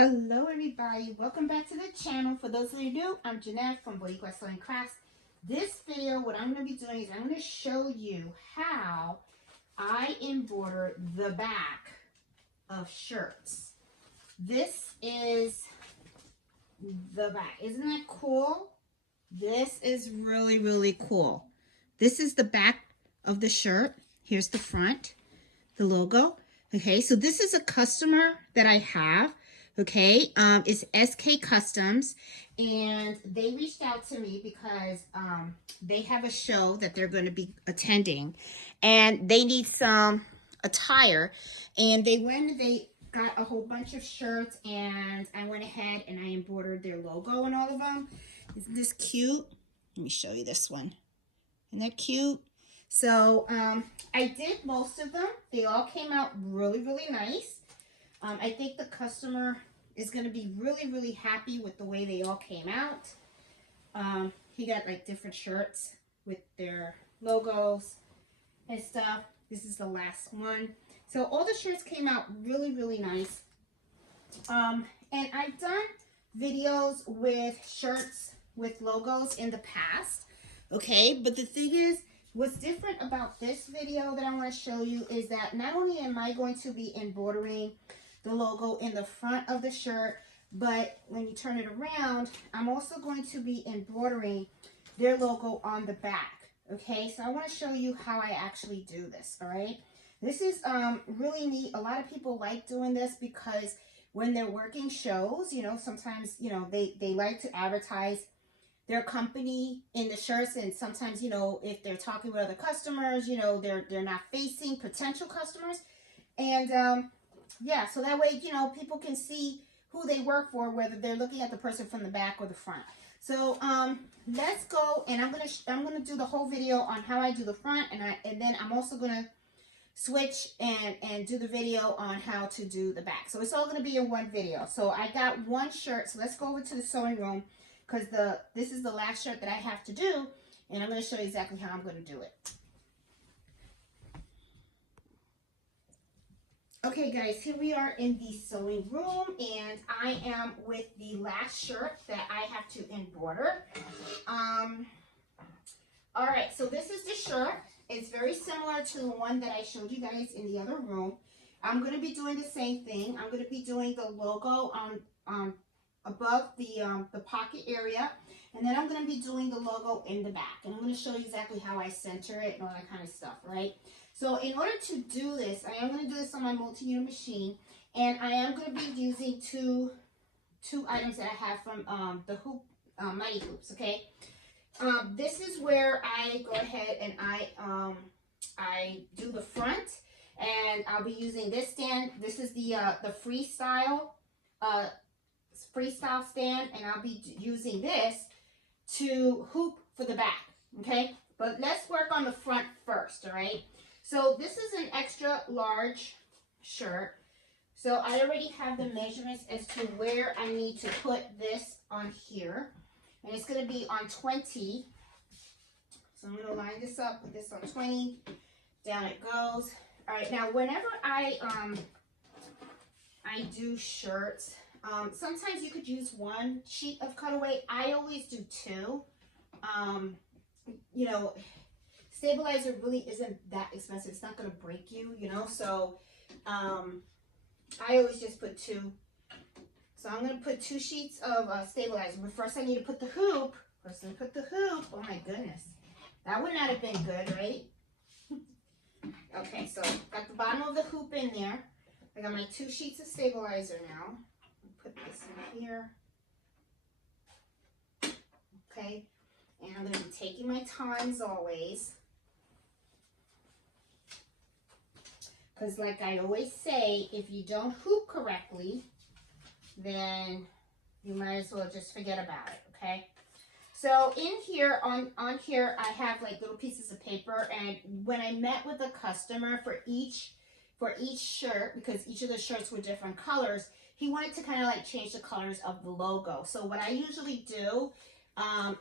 Hello everybody, welcome back to the channel. For those of you new, I'm Jeanette from Boutique Wrestling Crafts. This video, what I'm going to be doing is I'm going to show you how I embroider the back of shirts. This is the back. Isn't that cool? This is really cool. This is the back of the shirt. Here's the front, the logo. Okay, so this is a customer that I have. Okay, it's SK Customs, and they reached out to me because they have a show that they're going to be attending, and they need some attire, and they got a whole bunch of shirts, and I went ahead and I embroidered their logo on all of them. Isn't this cute? Let me show you this one. Isn't that cute? So I did most of them. They all came out really nice. I think the customer is going to be really happy with the way they all came out. He got like different shirts with their logos and stuff. This is the last one. So all the shirts came out really nice. And I've done videos with shirts with logos in the past. Okay, but the thing is, what's different about this video that I want to show you is that not only am I going to be embroidering the logo in the front of the shirt, but when you turn it around, I'm also going to be embroidering their logo on the back. Okay, so I want to show you how I actually do this. All right, this is really neat. A lot of people like doing this because when they're working shows, you know, sometimes, you know, they like to advertise their company in the shirts, and sometimes, you know, if they're talking with other customers, you know, they're not facing potential customers, and yeah, so that way, you know, people can see who they work for, whether they're looking at the person from the back or the front. So let's go, and I'm gonna do the whole video on how I do the front, and then I'm also gonna switch and do the video on how to do the back. So it's all gonna be in one video. So I got one shirt, so let's go over to the sewing room, because this is the last shirt that I have to do, and I'm going to show you exactly how I'm going to do it. Okay guys, here we are in the sewing room, and I am with the last shirt that I have to embroider. Alright, so this is the shirt. It's very similar to the one that I showed you guys in the other room. I'm going to be doing the same thing. I'm going to be doing the logo on above the pocket area, and then I'm going to be doing the logo in the back, and I'm going to show you exactly how I center it and all that kind of stuff, right? So in order to do this, I am going to do this on my multi-unit machine, and I am going to be using two items that I have from the hoop, Mighty Hoops, okay? This is where I go ahead and I do the front, and I'll be using this stand. This is the freestyle stand, and I'll be using this to hoop for the back, okay? But let's work on the front first, all right? So this is an extra large shirt, so I already have the measurements as to where I need to put this on here, and it's going to be on 20. So I'm going to line this up, put this on 20, down it goes. All right, now whenever I do shirts, sometimes you could use one sheet of cutaway. I always do two. You know, stabilizer really isn't that expensive. It's not going to break you, you know, so I always just put two. So I'm going to put 2 sheets of stabilizer, but first I need to put the hoop. First I put the hoop. Oh my goodness, that would not have been good, right? Okay, so got the bottom of the hoop in there. I got my 2 sheets of stabilizer now. Put this in here. Okay, and I'm going to be taking my time as always, because like I always say, if you don't hoop correctly, then you might as well just forget about it, okay? So in here, on here, I have like little pieces of paper, and when I met with a customer for each shirt, because each of the shirts were different colors, he wanted to kind of like change the colors of the logo. So what I usually do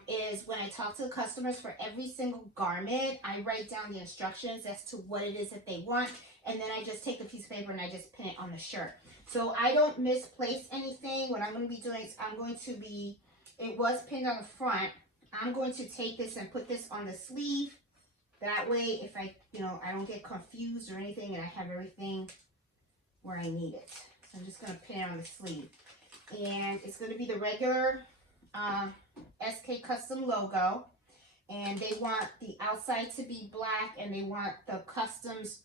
is when I talk to the customers for every single garment, I write down the instructions as to what it is that they want, and then I just take a piece of paper and I just pin it on the shirt. So I don't misplace anything. What I'm going to be doing is it was pinned on the front. I'm going to take this and put this on the sleeve. That way, if I don't get confused or anything, and I have everything where I need it. So I'm just going to pin it on the sleeve. And it's going to be the regular SK Custom logo. And they want the outside to be black, and they want the customs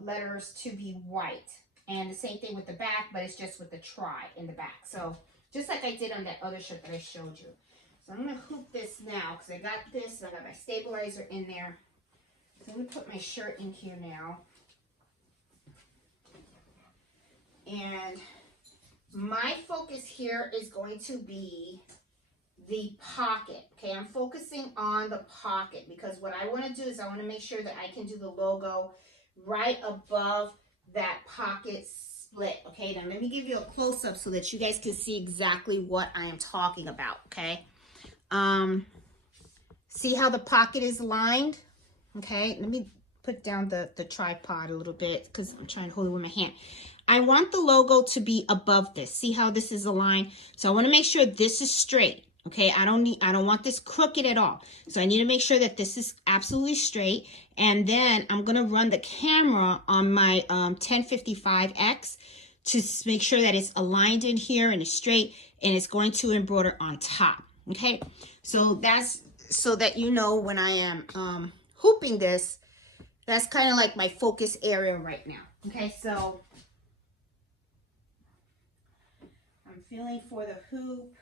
letters to be white. And the same thing with the back, but it's just with the tri in the back. So just like I did on that other shirt that I showed you. So I'm going to hoop this now because I got this. I got my stabilizer in there. So I'm going to put my shirt in here now. And my focus here is going to be the pocket. Okay, I'm focusing on the pocket because what I want to do is I want to make sure that I can do the logo right above that pocket split. Okay, now let me give you a close-up so that you guys can see exactly what I am talking about. Okay, see how the pocket is lined? Okay, let me put down the tripod a little bit because I'm trying to hold it with my hand. I want the logo to be above this. See how this is aligned? So I want to make sure this is straight. Okay, I don't want this crooked at all. So I need to make sure that this is absolutely straight. And then I'm going to run the camera on my 1055X to make sure that it's aligned in here and it's straight, and it's going to embroider on top. Okay, so that's so that you know when I am hooping this, that's kind of like my focus area right now. Okay, so I'm feeling for the hoop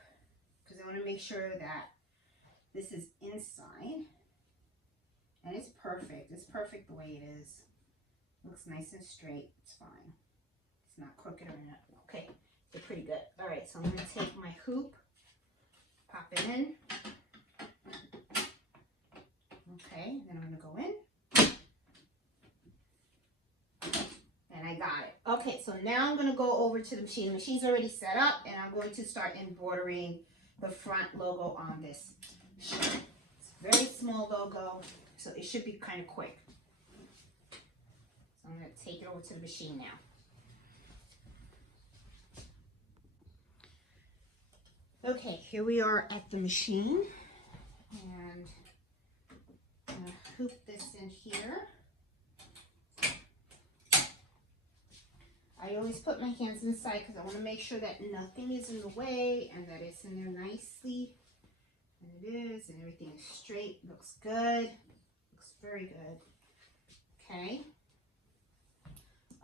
because I want to make sure that this is inside. And it's perfect. It's perfect the way it is. Looks nice and straight. It's fine. It's not crooked or not. Okay, they're pretty good. All right, so I'm going to take my hoop, pop it in. Okay, then I'm going to go in. And I got it. Okay, so now I'm going to go over to the machine. The machine's already set up, and I'm going to start embroidering the front logo on this shirt. It's a very small logo, so it should be kind of quick. So I'm going to take it over to the machine now. Okay, here we are at the machine, and I'm going to hoop this in here. I always put my hands inside because I want to make sure that nothing is in the way and that it's in there nicely. And it is, and everything is straight. Looks good. Looks very good. Okay.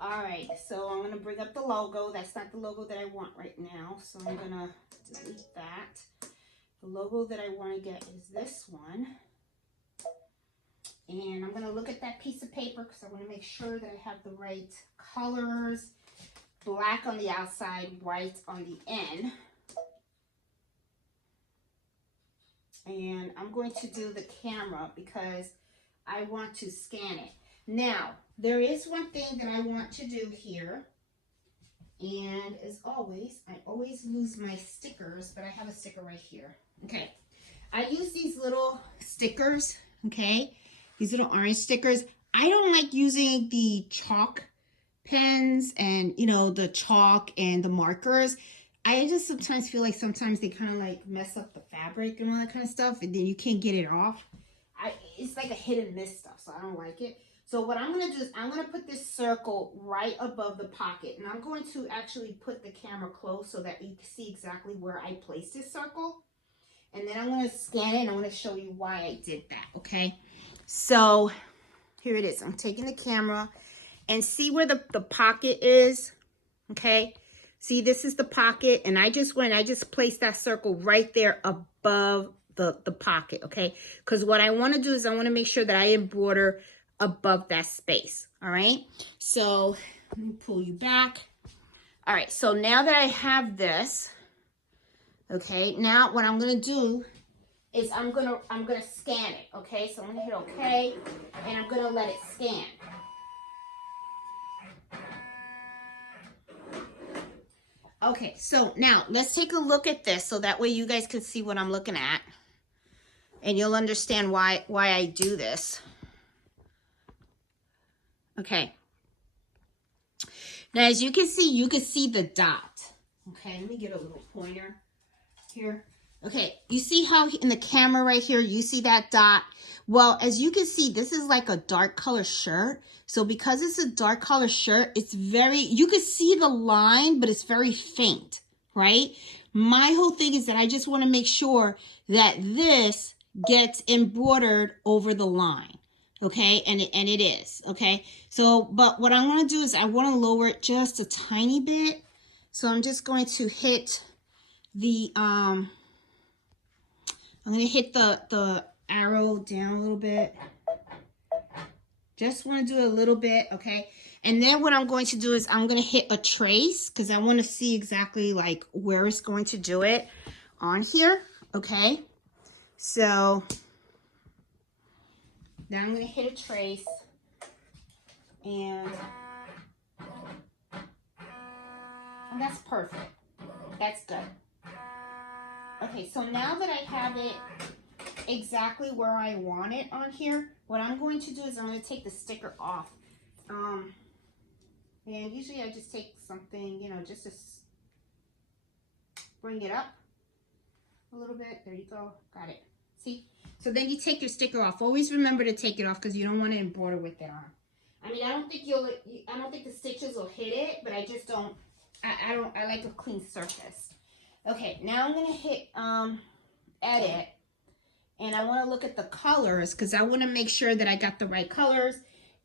All right, so I'm going to bring up the logo. That's not the logo that I want right now, so I'm going to delete that. The logo that I want to get is this one. And I'm going to look at that piece of paper because I want to make sure that I have the right colors. Black on the outside, white on the end. And I'm going to do the camera because I want to scan it. Now, there is one thing that I want to do here. And as always, I always lose my stickers, but I have a sticker right here. Okay. I use these little stickers, okay? These little orange stickers. I don't like using the chalk pens and, you know, the chalk and the markers. I just sometimes feel like sometimes they kind of like mess up the fabric and all that kind of stuff, and then you can't get it off. It's like a hit and miss stuff, so I don't like it. So what I'm going to do is I'm going to put this circle right above the pocket, and I'm going to actually put the camera close so that you can see exactly where I placed this circle. And then I'm going to scan it, and I'm going to show you why I did that, okay? So here it is. I'm taking the camera. And see where the pocket is, okay? See, this is the pocket, and I just placed that circle right there above the pocket, okay? Because what I want to do is I want to make sure that I embroider above that space, all right? So let me pull you back. All right, so now that I have this, okay, now what I'm going to do is I'm gonna scan it, okay? So I'm going to hit OK, and I'm going to let it scan. Okay, so now let's take a look at this so that way you guys can see what I'm looking at. And you'll understand why I do this. Okay, Now, as you can see the dot. Okay, let me get a little pointer here. Okay, you see how in the camera right here, you see that dot? Well, as you can see, this is like a dark color shirt. So because it's a dark color shirt, it's very, you can see the line, but it's very faint, right? My whole thing is that I just want to make sure that this gets embroidered over the line. Okay, and it is, okay? So, but what I'm going to do is I want to lower it just a tiny bit. So I'm just going to hit the, I'm going to hit the arrow down a little bit. Just want to do a little bit, okay? And then what I'm going to do is I'm going to hit a trace because I want to see exactly like where it's going to do it on here, okay? So now I'm going to hit a trace and that's perfect. That's good. Okay, so now that I have it exactly where I want it on here, what I'm going to do is I'm going to take the sticker off. And usually I just take something, you know, just to bring it up a little bit. There you go. Got it. See? So then you take your sticker off. Always remember to take it off because you don't want to embroider with it on. I mean, I don't think the stitches will hit it, but I just don't, I like a clean surface. Okay, now I'm going to hit edit, and I want to look at the colors because I want to make sure that I got the right colors.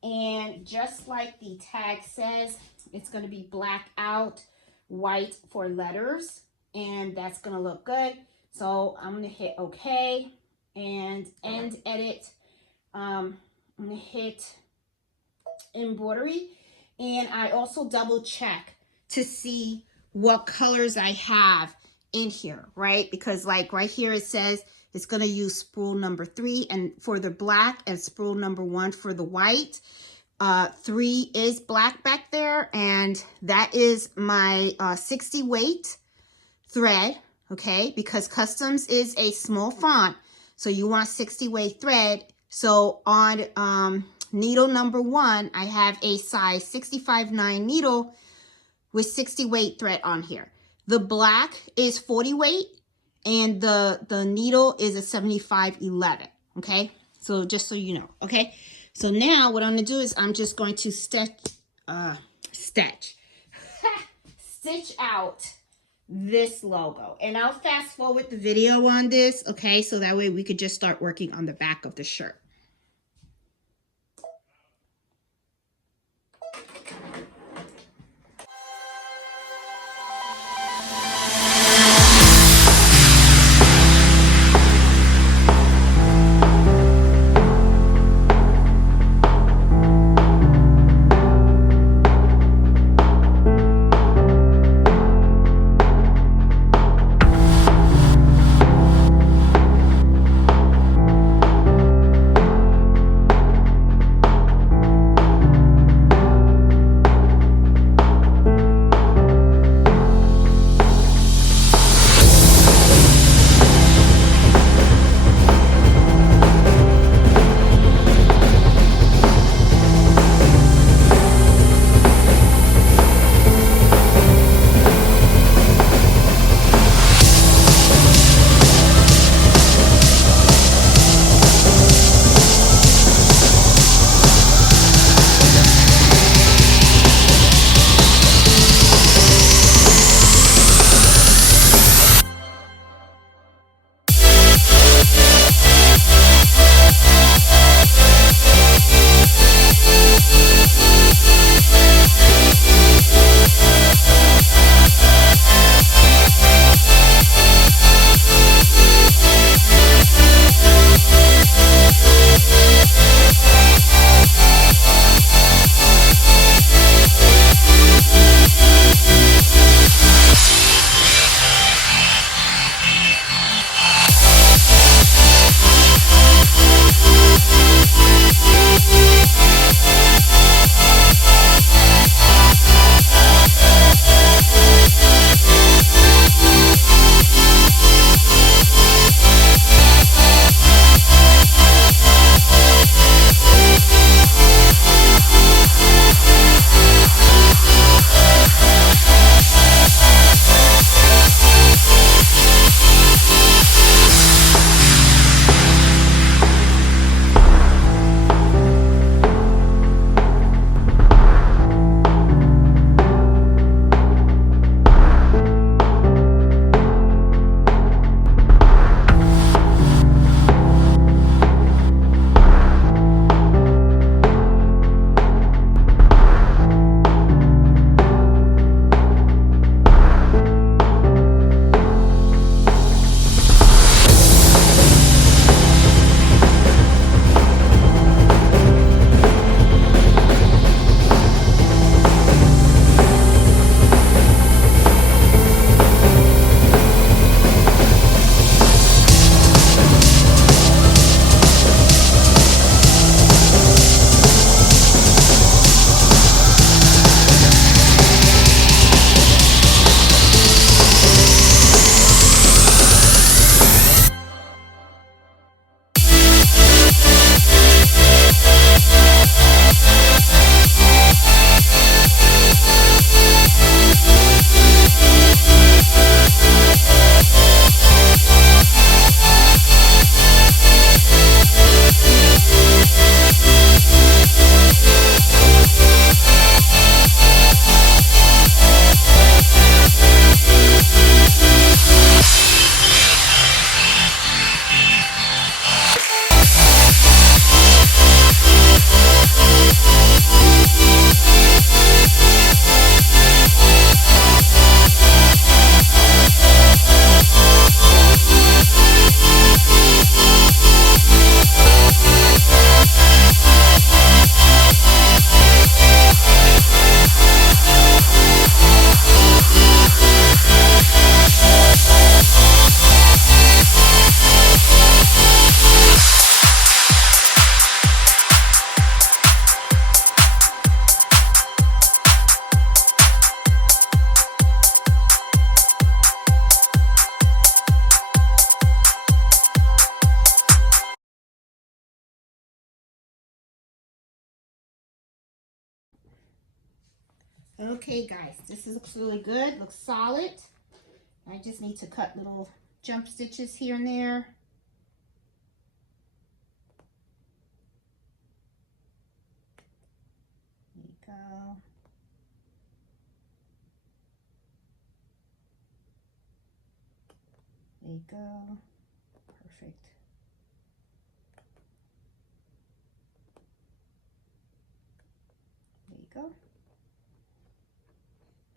And just like the tag says, it's going to be black out, white for letters, and that's going to look good. So I'm going to hit OK and end edit. I'm going to hit embroidery, and I also double check to see what colors I have in here, right? Because like right here it says it's going to use spool number 3 and for the black and spool number 1 for the white. 3 is black back there, and that is my 60 weight thread, okay? Because customs is a small font, so you want 60 weight thread. So on needle number 1, I have a size 65.9 needle with 60 weight thread on here. The black is 40 weight, and the needle is a 75.11, okay? So just so you know, okay? So now what I'm gonna do is I'm just going to stitch out this logo. And I'll fast forward the video on this, okay? So that way we could just start working on the back of the shirt. Okay, guys, this looks really good. Looks solid. I just need to cut little jump stitches here and there. There you go. There you go. Perfect. There you go.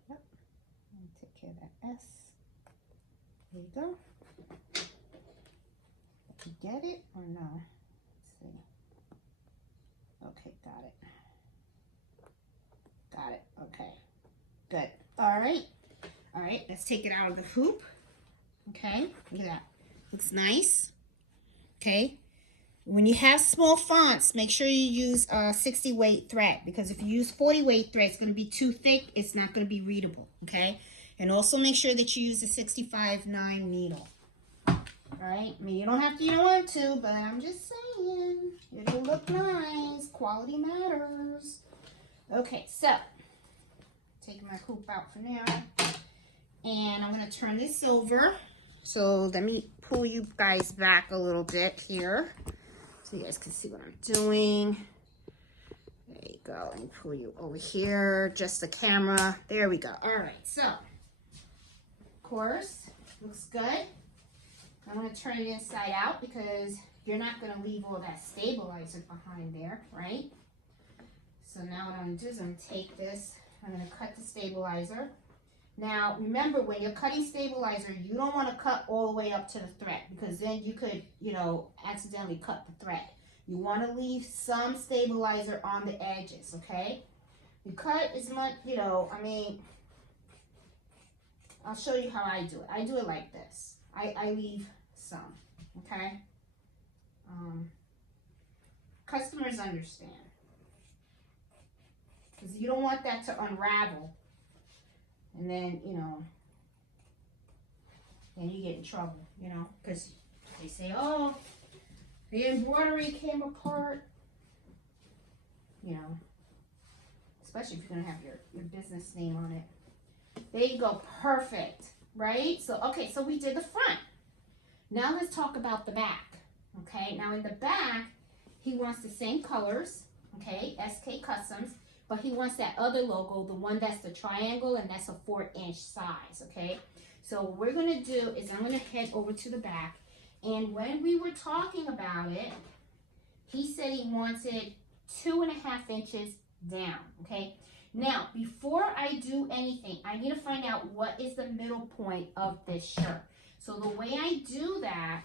Yep. Take care of that S. There you go. Did you get it or no? Let's see. Okay, got it. Got it. Okay. Good. All right. All right. Let's take it out of the hoop. Okay. Look at that. Looks nice. Okay. When you have small fonts, make sure you use 60 weight thread, because if you use 40 weight thread, it's going to be too thick. It's not going to be readable. Okay. And also make sure that you use a 65-9 needle. All right. I mean, you don't have to, you don't want to, but I'm just saying, it'll look nice. Quality matters. Okay, so taking my hoop out for now, and I'm going to turn this over. So let me pull you guys back a little bit here so you guys can see what I'm doing. There you go. Let me pull you over here, just the camera. There we go. All right, so of course, looks good. I'm going to turn it inside out because you're not going to leave all that stabilizer behind there, right? So now what I'm going to do is I'm going to take this, I'm going to cut the stabilizer. Now, remember, when you're cutting stabilizer, you don't want to cut all the way up to the thread, because then you could, you know, accidentally cut the thread. You want to leave some stabilizer on the edges, okay? You cut as much, you know, I mean, I'll show you how I do it. I do it like this. I leave some, okay? Customers understand. Because you don't want that to unravel, and then, you know, then you get in trouble, you know, because they say, oh, the embroidery came apart, you know, especially if you're going to have your business name on it. There you go. Perfect, right? So, okay, so we did the front. Now let's talk about the back, okay? Now in the back, he wants the same colors, okay, SK Customs. But he wants that other logo, the one that's the triangle, and that's a 4-inch size, okay? So what we're going to do is I'm going to head over to the back. And when we were talking about it, he said he wants it 2.5 inches down, okay? Now, before I do anything, I need to find out what is the middle point of this shirt. So the way I do that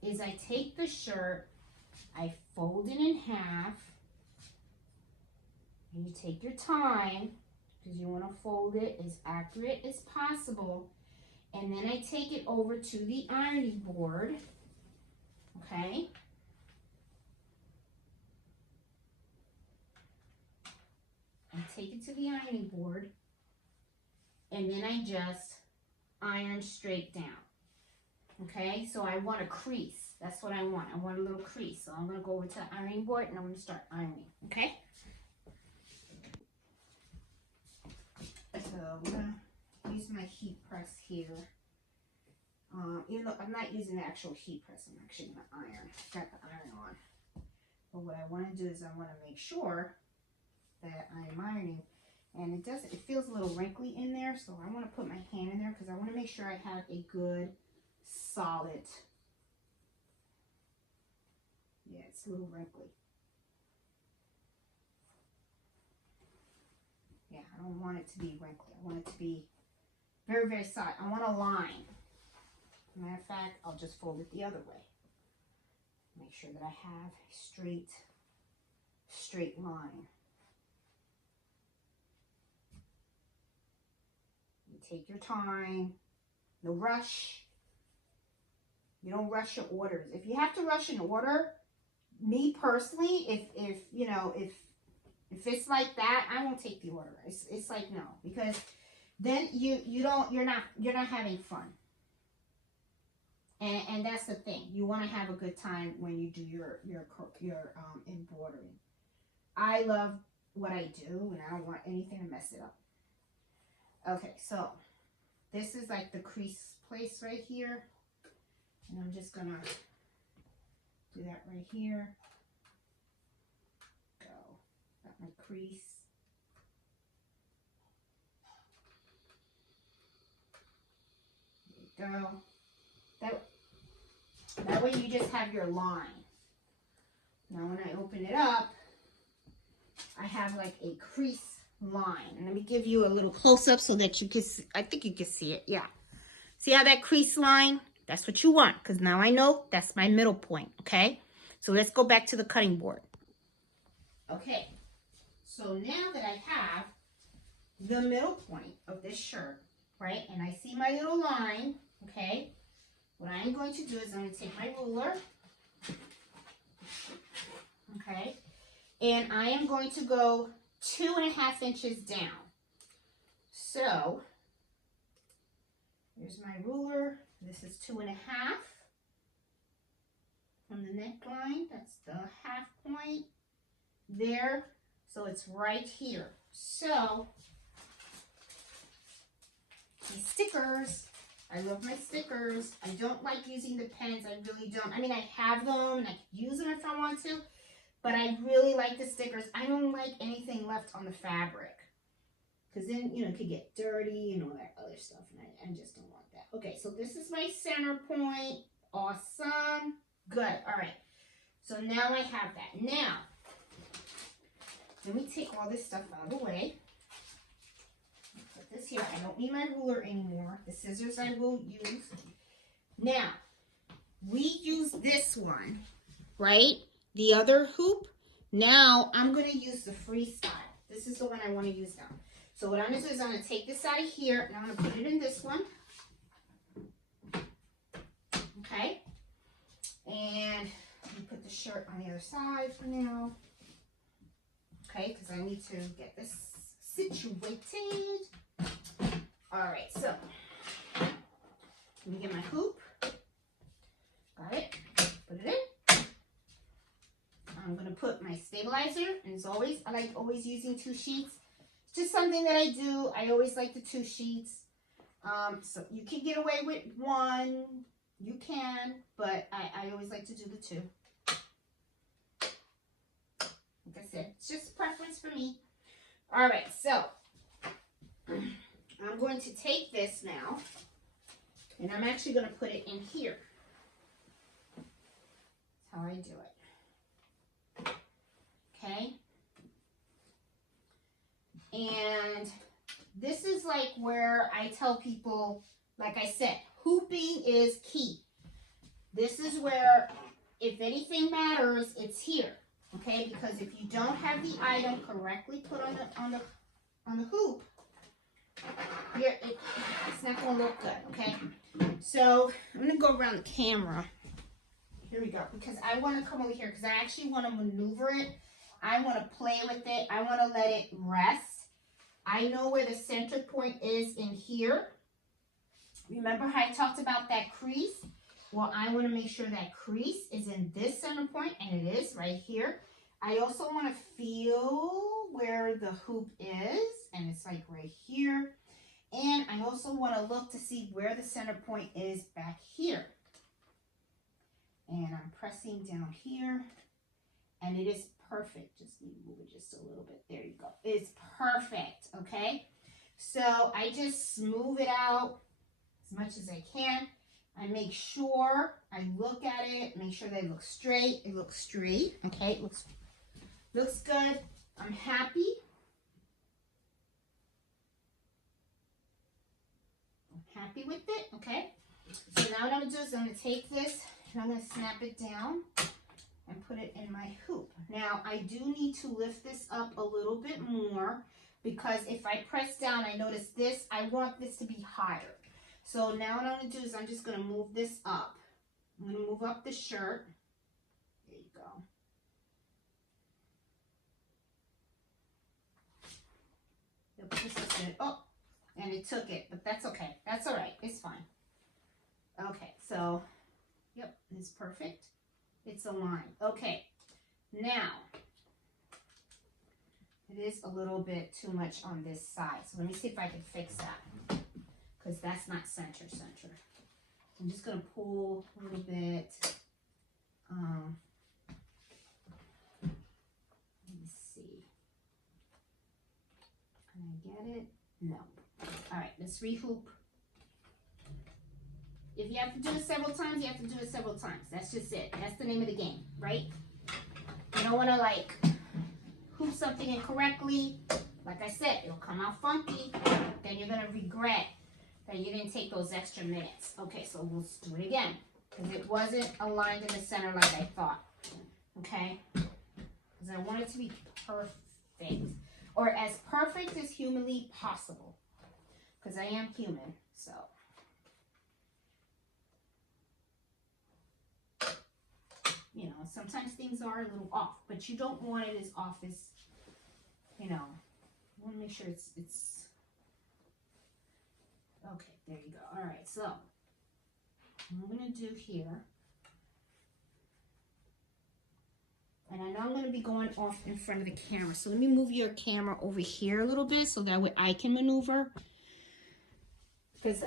is I take the shirt, I fold it in half. And you take your time, because you want to fold it as accurate as possible. And then I take it over to the ironing board, okay? I take it to the ironing board, and then I just iron straight down, okay? So I want a crease. That's what I want. I want a little crease. So I'm going to go over to the ironing board, and I'm going to start ironing, okay? So I'm going to use my heat press here. Even though I'm not using the actual heat press, I'm actually going to iron. I've got the iron on. But what I want to do is I want to make sure that I'm ironing. And it feels a little wrinkly in there, so I want to put my hand in there because I want to make sure I have a good, solid, yeah, it's a little wrinkly. Yeah, I don't want it to be wrinkly. I want it to be very, very solid. I want a line. Matter of fact, I'll just fold it the other way. Make sure that I have a straight line. You take your time. No rush. You don't rush your orders. If you have to rush an order, me personally, if you know, if it's like that, I won't take the order. It's like no, because then you're not having fun. And that's the thing. You want to have a good time when you do your embroidery. I love what I do, and I don't want anything to mess it up. Okay, so this is like the crease place right here. And I'm just gonna do that right here. Go. Got my crease. There you go. That way you just have your line. Now when I open it up, I have like a crease line. And let me give you a little close-up so that you can see. I think you can see it. Yeah. See how that crease line? That's what you want, because now I know that's my middle point, okay? So let's go back to the cutting board. Okay. So now that I have the middle point of this shirt, right? And I see my little line, okay? What I'm going to do is I'm going to take my ruler, okay? And I am going to go 2.5 inches down. So, here's my ruler. This is 2.5 from the neckline. That's the half point there. So it's right here. So, these stickers, I love my stickers. I don't like using the pens. I really don't. I mean, I have them and I can use them if I want to. But I really like the stickers. I don't like anything left on the fabric. Because then, you know, it could get dirty and all that other stuff. And I just don't want that. Okay, so this is my center point. Awesome. Good. All right. So now I have that. Now, let me take all this stuff out of the way. Put this here. I don't need my ruler anymore. The scissors I will use. Now, we use this one, right? The other hoop. Now, I'm going to use the freestyle. This is the one I want to use now. So what I'm going to do is I'm going to take this out of here and I'm going to put it in this one. Okay. And let me put the shirt on the other side for now. Okay, because I need to get this situated. All right, so let me get my hoop. Got it. Put it in. I'm going to put my stabilizer. And as always, I like always using 2 sheets. It's just something that I do. I always like the 2 sheets. So you can get away with 1. You can. But I always like to do the 2. Like I said, it's just preference for me. All right, so I'm going to take this now. And I'm actually going to put it in here. That's how I do it. Okay. And this is like where I tell people, like I said, hooping is key. This is where, if anything matters, it's here. Okay, because if you don't have the item correctly put on the hoop, it's not going to look good. Okay, so I'm going to go around the camera. Here we go, because I want to come over here because I actually want to maneuver it. I want to play with it. I want to let it rest. I know where the center point is in here. Remember how I talked about that crease? Well, I want to make sure that crease is in this center point, and it is right here. I also want to feel where the hoop is, and it's like right here. And I also want to look to see where the center point is back here. And I'm pressing down here, and it is perfect. Just move it just a little bit. There you go. It's perfect, okay? So I just smooth it out as much as I can. I make sure I look at it, make sure that it looks straight. It looks straight, okay? It looks good. I'm happy. I'm happy with it, okay? So now what I'm going to do is I'm going to take this and I'm going to snap it down and put it in my hoop. Now, I do need to lift this up a little bit more because if I press down, I notice this, I want this to be higher. So now what I'm going to do is I'm just going to move this up. I'm going to move up the shirt. There you go. Oh, and it took it, but that's okay. That's all right. It's fine. Okay, so, yep, it's perfect. It's a line. Okay, now, It is a little bit too much on this side. So let me see if I can fix that, because that's not center. I'm just going to pull a little bit. Let me see. Can I get it? No. All right, let's rehoop. If you have to do it several times, you have to do it several times. That's just it. That's the name of the game, right? You don't want to like hoop something incorrectly. Like I said, it'll come out funky. Then you're going to regret that you didn't take those extra minutes. Okay, so we'll do it again, because it wasn't aligned in the center like I thought. Okay? Because I want it to be perfect, or as perfect as humanly possible, because I am human. So you know, sometimes things are a little off, but you don't want it as off as, you know, you want to make sure it's okay. There you go. All right, so what I'm going to do here, and I know I'm going to be going off in front of the camera, so let me move your camera over here a little bit so that way I can maneuver, because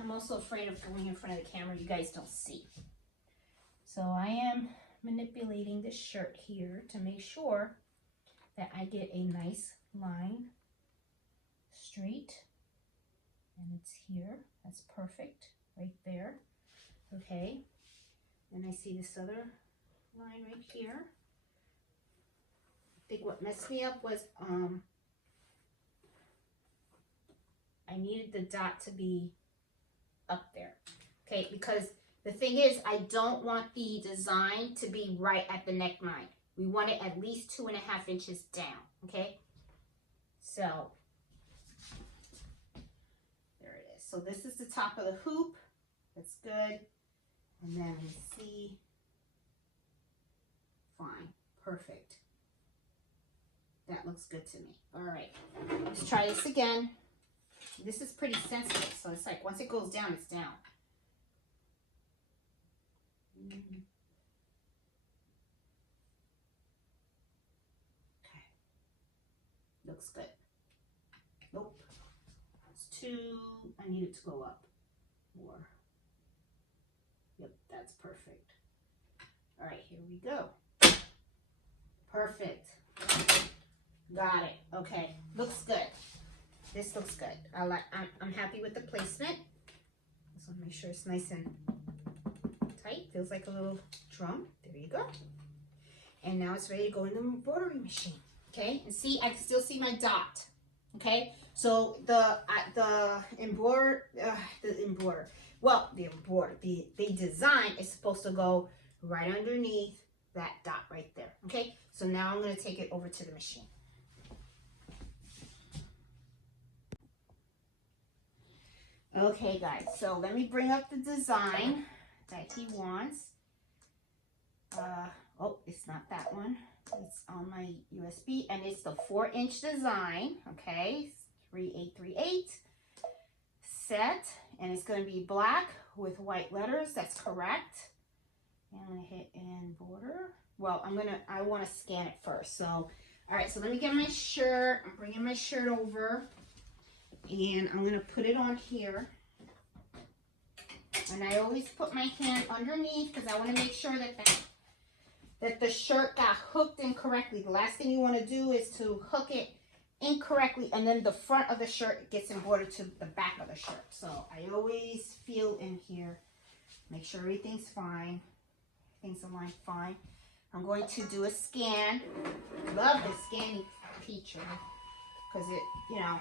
I'm also afraid of going in front of the camera you guys don't see. So I am manipulating this shirt here to make sure that I get a nice line straight, and it's here. That's perfect right there. Okay, and I see this other line right here. I think what messed me up was I needed the dot to be up there. Okay, because the thing is, I don't want the design to be right at the neckline. We want it at least 2.5 inches down, okay? So, there it is. So this is the top of the hoop. That's good. And then we see, fine, perfect. That looks good to me. All right, let's try this again. This is pretty sensitive, so it's like once it goes down, it's down. Okay, looks good. Nope, it's too, I need it to go up more. Yep, that's perfect. All right, here we go. Perfect. Got it. Okay, looks good. This looks good. I'm happy with the placement. Just want to make sure it's nice and tight. Feels like a little drum. There you go. And now it's ready to go in the embroidery machine. Okay, and see, I can still see my dot. Okay, so the design is supposed to go right underneath that dot right there. Okay, so now I'm going to take it over to the machine. Okay, guys, so let me bring up the design that he wants. Oh, it's not that one. It's on my USB, and it's the 4-inch design, okay? 3838 set, and it's going to be black with white letters. That's correct. And I'm going to hit in border. Well, I want to scan it first. So, all right, so let me get my shirt. I'm bringing my shirt over. And I'm going to put it on here. And I always put my hand underneath because I want to make sure that the shirt got hooked in correctly. The last thing you want to do is to hook it incorrectly, and then the front of the shirt gets embroidered to the back of the shirt. So I always feel in here, make sure everything's fine. Everything's aligned fine. I'm going to do a scan. Love the scanning feature because it, you know.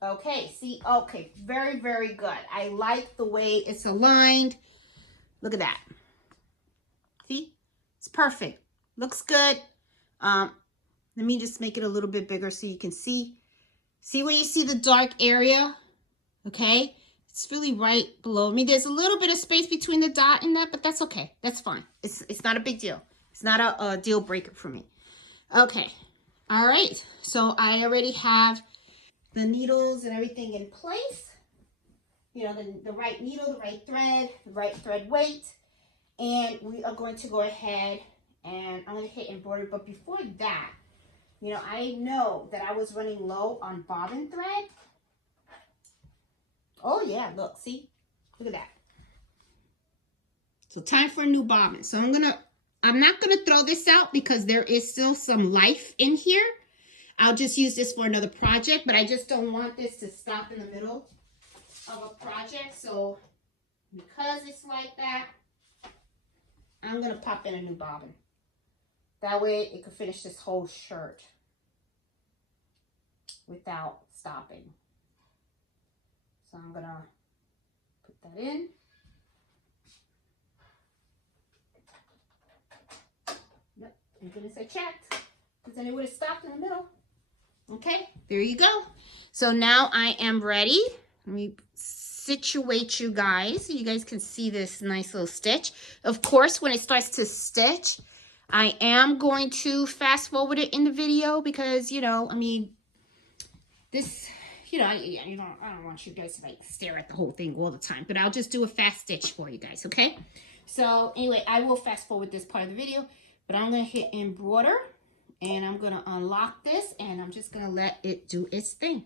Okay, see, okay, very, very good. I like the way it's aligned. Look at that. See, it's perfect. Looks good. Let me just make it a little bit bigger so you can see. See where you see the dark area? Okay, it's really right below me. There's a little bit of space between the dot and that, but that's okay. That's fine. It's not a big deal. It's not a deal breaker for me. Okay, all right. So I already have the needles and everything in place. You know, the right needle, the right thread weight. And we are going to go ahead and I'm going to hit embroidery. But before that, you know, I know that I was running low on bobbin thread. Oh yeah, look, see? Look at that. So time for a new bobbin. So I'm not gonna throw this out because there is still some life in here. I'll just use this for another project, but I just don't want this to stop in the middle of a project. So because it's like that, I'm gonna pop in a new bobbin. That way it could finish this whole shirt without stopping. So I'm gonna put that in. Yep, thank goodness I checked, because then it would have stopped in the middle. Okay, there you go. So now I am ready. Let me situate you guys so you guys can see this nice little stitch. Of course, when it starts to stitch, I am going to fast forward it in the video because, you know, I mean, this, you know, I don't want you guys to like stare at the whole thing all the time, but I'll just do a fast stitch for you guys, okay? So anyway, I will fast forward this part of the video, but I'm going to hit embroider and I'm going to unlock this and I'm just going to let it do its thing.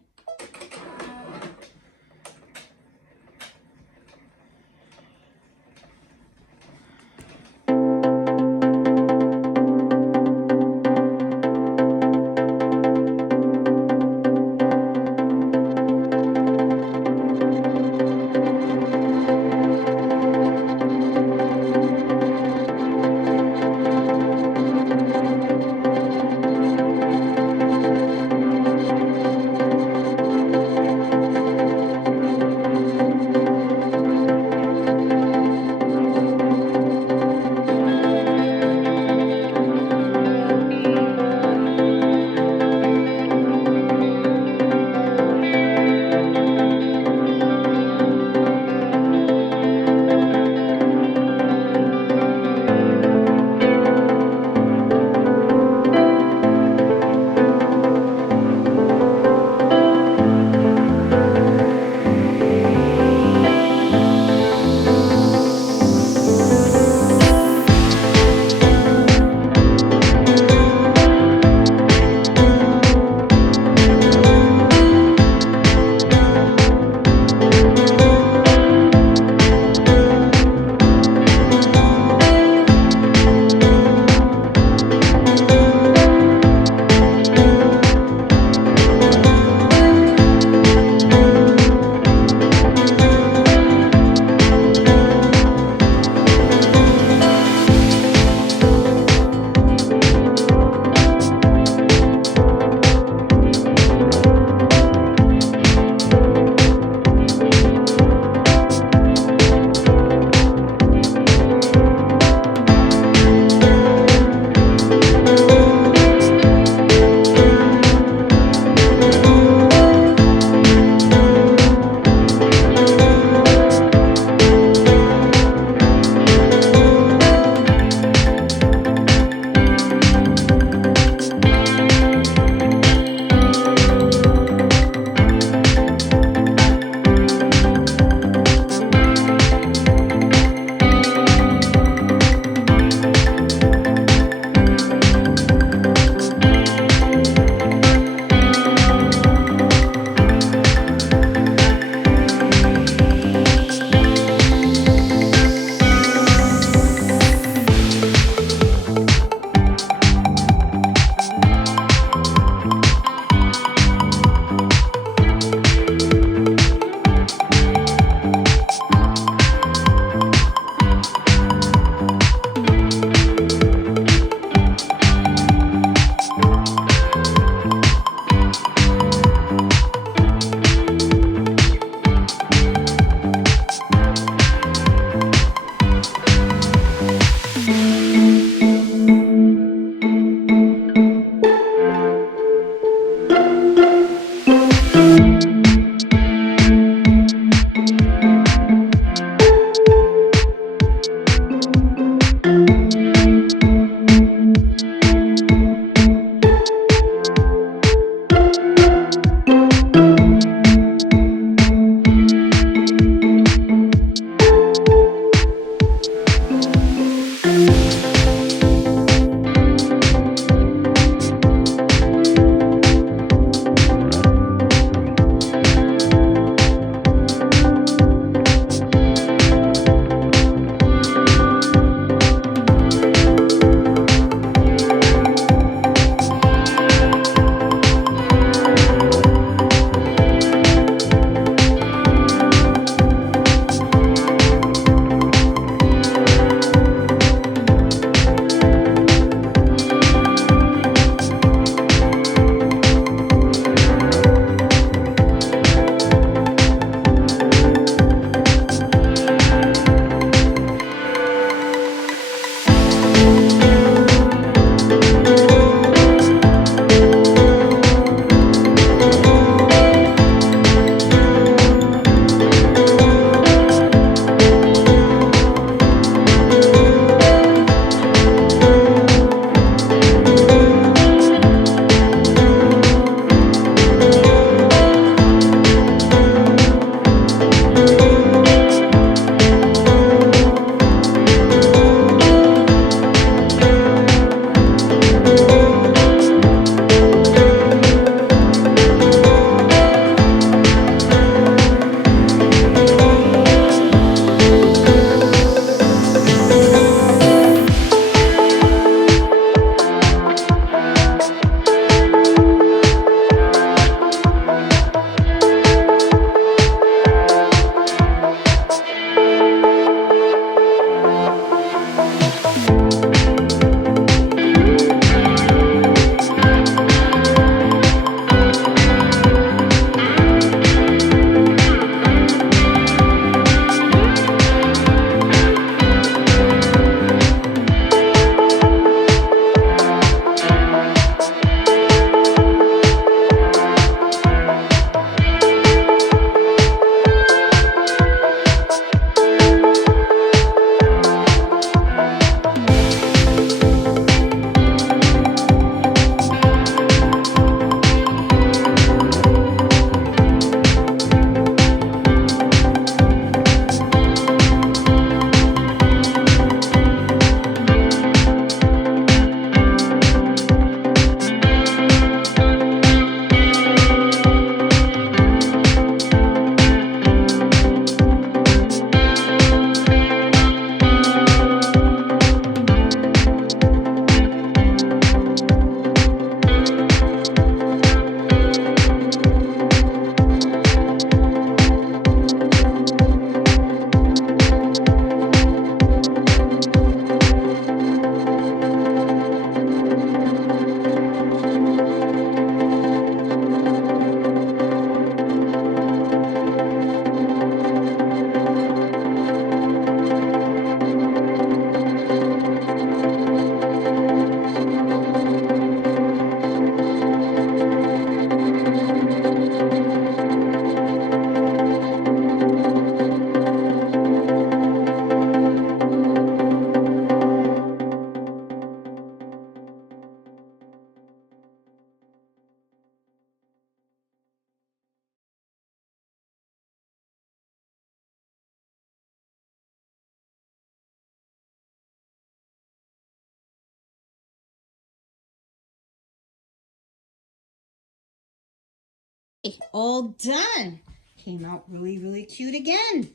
All done. Came out really, really cute again.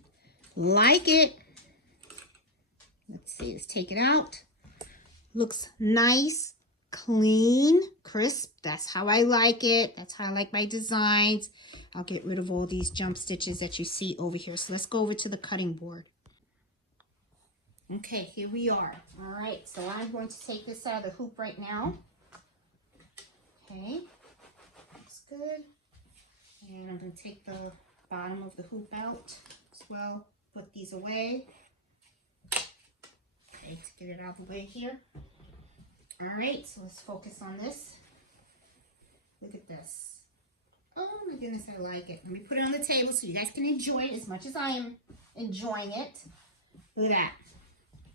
Like it. Let's see, let's take it out. Looks nice, clean, crisp. That's how I like it. That's how I like my designs. I'll get rid of all these jump stitches that you see over here. So let's go over to the cutting board. Okay, here we are. All right, so I'm going to take this out of the hoop right now. Okay, looks good. And I'm going to take the bottom of the hoop out as well. Put these away. Okay, to get it out of the way here. All right, so let's focus on this. Look at this. Oh my goodness, I like it. Let me put it on the table so you guys can enjoy it as much as I am enjoying it. Look at that.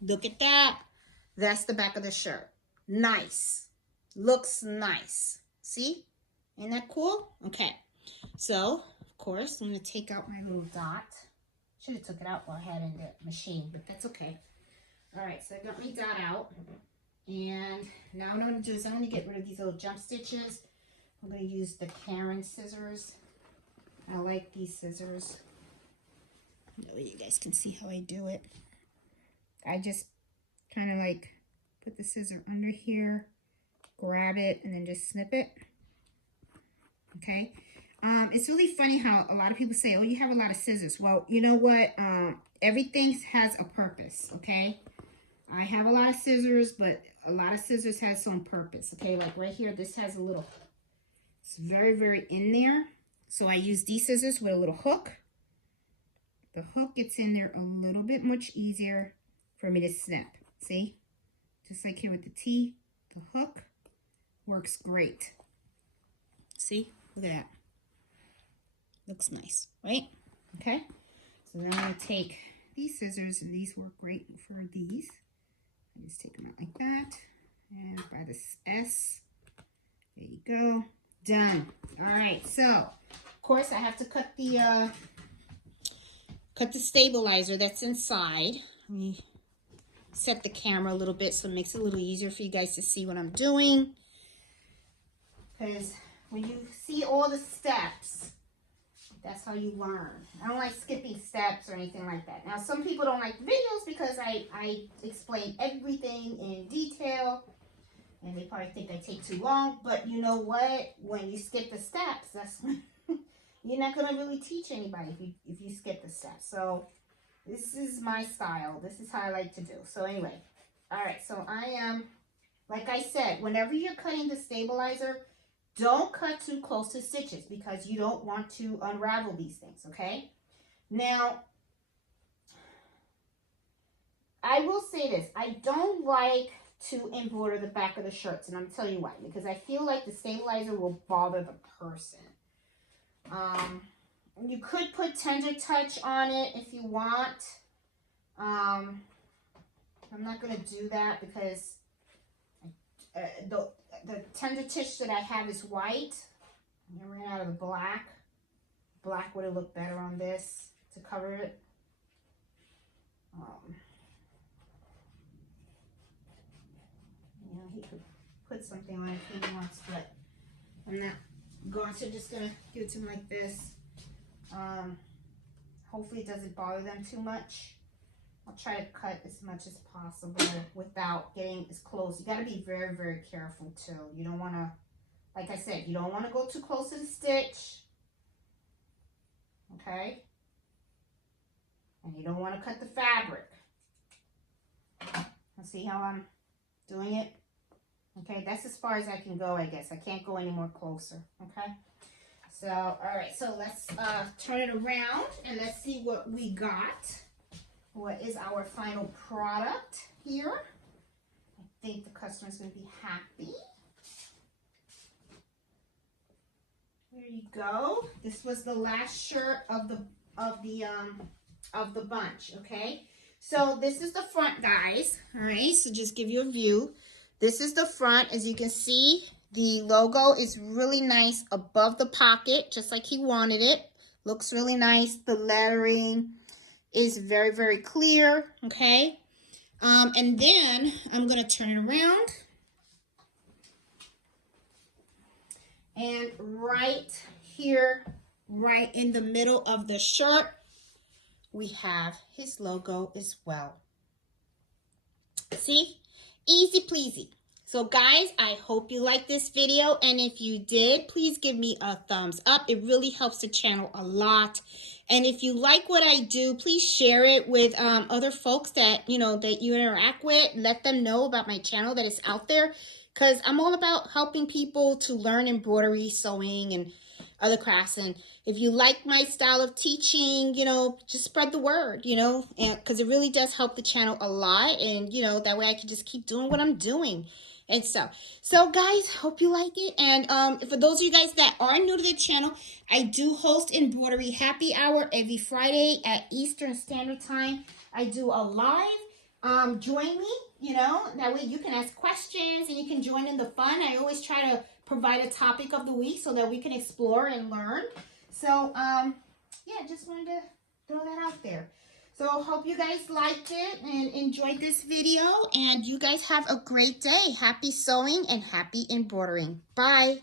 Look at that. That's the back of the shirt. Nice. Looks nice. See? Isn't that cool? Okay. So, of course, I'm going to take out my little dot. Should have took it out while I had it in the machine, but that's okay. All right, so I got my dot out. And now what I'm going to do is I'm going to get rid of these little jump stitches. I'm going to use the Karen scissors. I like these scissors. That way you guys can see how I do it. I just kind of like put the scissor under here, grab it, and then just snip it. Okay. It's really funny how a lot of people say, oh, you have a lot of scissors. Well, you know what? Everything has a purpose, okay? I have a lot of scissors, but a lot of scissors has some purpose, okay? Like right here, this has a little, it's very, very in there. So I use these scissors with a little hook. The hook gets in there a little bit much easier for me to snip. See? Just like here with the T, the hook works great. See? Look at that. Looks nice, right? Okay. So then I'm going to take these scissors, and these work great for these. I just take them out like that. And by this S. There you go. Done. All right. So, of course, I have to cut the stabilizer that's inside. Let me set the camera a little bit so it makes it a little easier for you guys to see what I'm doing. Because when you see all the steps, that's how you learn. I don't like skipping steps or anything like that. Now, some people don't like videos because I explain everything in detail. And they probably think I take too long. But you know what? When you skip the steps, that's when you're not going to really teach anybody if you skip the steps. So this is my style. This is how I like to do. So anyway. All right. So I am, like I said, whenever you're cutting the stabilizer, don't cut too close to stitches because you don't want to unravel these things, okay? Now, I will say this. I don't like to embroider the back of the shirts, and I'm telling you why. Because I feel like the stabilizer will bother the person. You could put Tender Touch on it if you want. I'm not going to do that because the Tender Touch that I have is white. I ran out of the black. Black would have looked better on this to cover it. You know, he could put something on it if he wants, but I'm not going to. Just going to give it to him like this. Hopefully it doesn't bother them too much. I'll try to cut as much as possible without getting as close. You got to be very, very careful too. You don't want to, like I said, you don't want to go too close to the stitch. Okay? And you don't want to cut the fabric. See how I'm doing it? Okay, that's as far as I can go, I guess. I can't go any more closer. Okay? So, all right. So let's turn it around and let's see what we got. What is our final product here? I think the customer's going to be happy. There you go. This was the last shirt of the bunch, okay? So this is the front, guys. All right, so just give you a view. This is the front. As you can see, the logo is really nice above the pocket, just like he wanted it. Looks really nice. The lettering is very, very clear, okay? And then I'm going to turn it around. And right here, right in the middle of the shirt, we have his logo as well. See? Easy pleasy. So guys, I hope you liked this video, and if you did, please give me a thumbs up. It really helps the channel a lot. And if you like what I do, please share it with other folks that you interact with. Let them know about my channel, that it's out there, because I'm all about helping people to learn embroidery, sewing, and other crafts. And if you like my style of teaching, just spread the word, and because it really does help the channel a lot. And that way I can just keep doing what I'm doing. And so guys, hope you like it. And for those of you guys that are new to the channel, I do host Embroidery Happy Hour every Friday at Eastern Standard Time. I do a live. Join me, that way you can ask questions and you can join in the fun. I always try to provide a topic of the week so that we can explore and learn. So, yeah, just wanted to throw that out there. So, hope you guys liked it and enjoyed this video. And you guys have a great day. Happy sewing and happy embroidering. Bye.